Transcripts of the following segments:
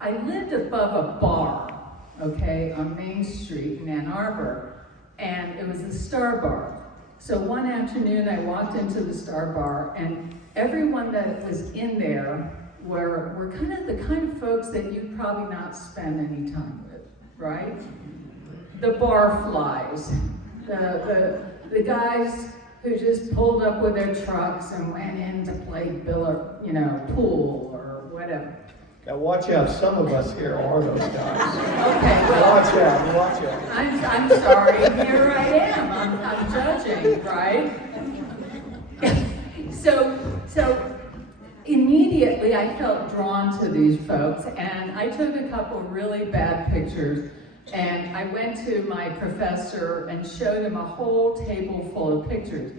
I lived above a bar, okay, on Main Street in Ann Arbor, and it was the Star Bar. So one afternoon I walked into the Star Bar, and everyone that was in there were kind of the kind of folks that you'd probably not spend any time with, right? The bar flies, the guys who just pulled up with their trucks and went in to play pool or whatever. Now watch out, some of us here are those guys. Okay, well, watch out. I'm sorry, here I am, I'm judging, right? So immediately I felt drawn to these folks, and I took a couple really bad pictures, and I went to my professor and showed him a whole table full of pictures.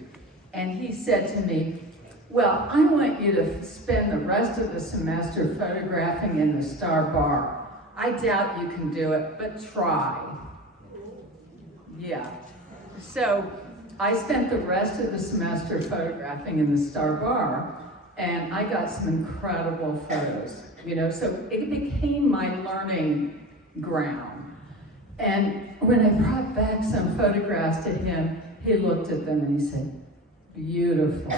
And he said to me, well, I want you to spend the rest of the semester photographing in the Star Bar. I doubt you can do it, but try. Yeah. So I spent the rest of the semester photographing in the Star Bar, and I got some incredible photos, so it became my learning ground. And when I brought back some photographs to him, he looked at them and he said, beautiful,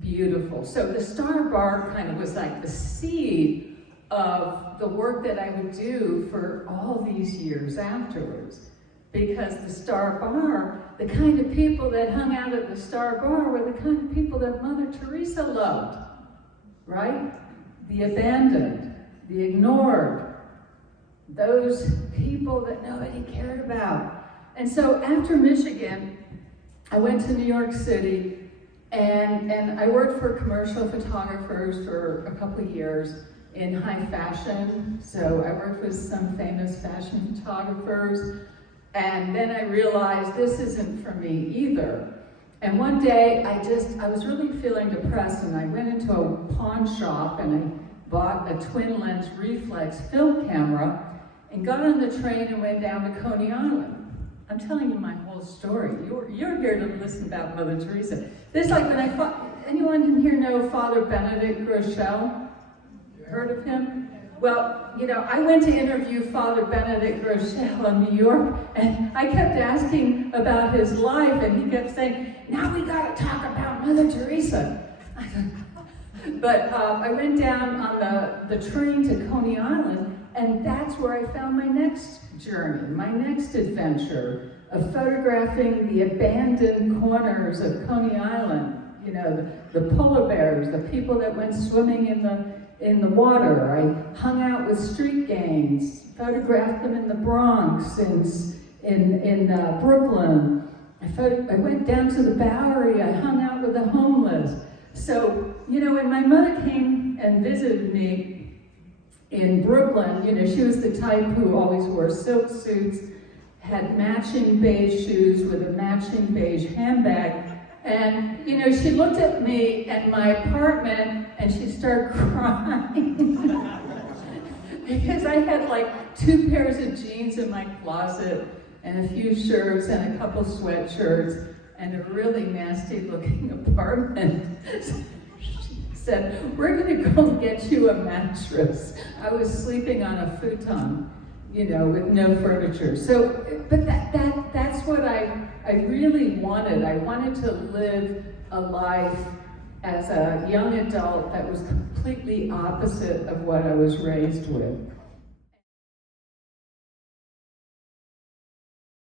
beautiful. So the Star Bar kind of was like the seed of the work that I would do for all these years afterwards. Because the Star Bar, the kind of people that hung out at the Star Bar were the kind of people that Mother Teresa loved, right? The abandoned, the ignored, those people that nobody cared about. And so after Michigan, I went to New York City, and I worked for commercial photographers for a couple of years in high fashion. So I worked with some famous fashion photographers, and then I realized this isn't for me either. And one day I was really feeling depressed, and I went into a pawn shop and I bought a twin lens reflex film camera and got on the train and went down to Coney Island. I'm telling you my whole story. You're here to listen about Mother Teresa. This is like when anyone in here know Father Benedict Groeschel? Heard of him? Well, I went to interview Father Benedict Groeschel in New York, and I kept asking about his life, and he kept saying, now we gotta talk about Mother Teresa. But I went down on the train to Coney Island, and that's where I found my next journey, my next adventure of photographing the abandoned corners of Coney Island. The polar bears, the people that went swimming in the water. I hung out with street gangs, photographed them in the Bronx, in Brooklyn. I went down to the Bowery. I hung out with the homeless. So, when my mother came and visited me in Brooklyn, she was the type who always wore silk suits, had matching beige shoes with a matching beige handbag. And, she looked at me at my apartment and she started crying. Because I had like 2 pairs of jeans in my closet and a few shirts and a couple sweatshirts and a really nasty looking apartment. She said, we're gonna go get you a mattress. I was sleeping on a futon, with no furniture. So, but that's what I really wanted. I wanted to live a life as a young adult that was completely opposite of what I was raised with.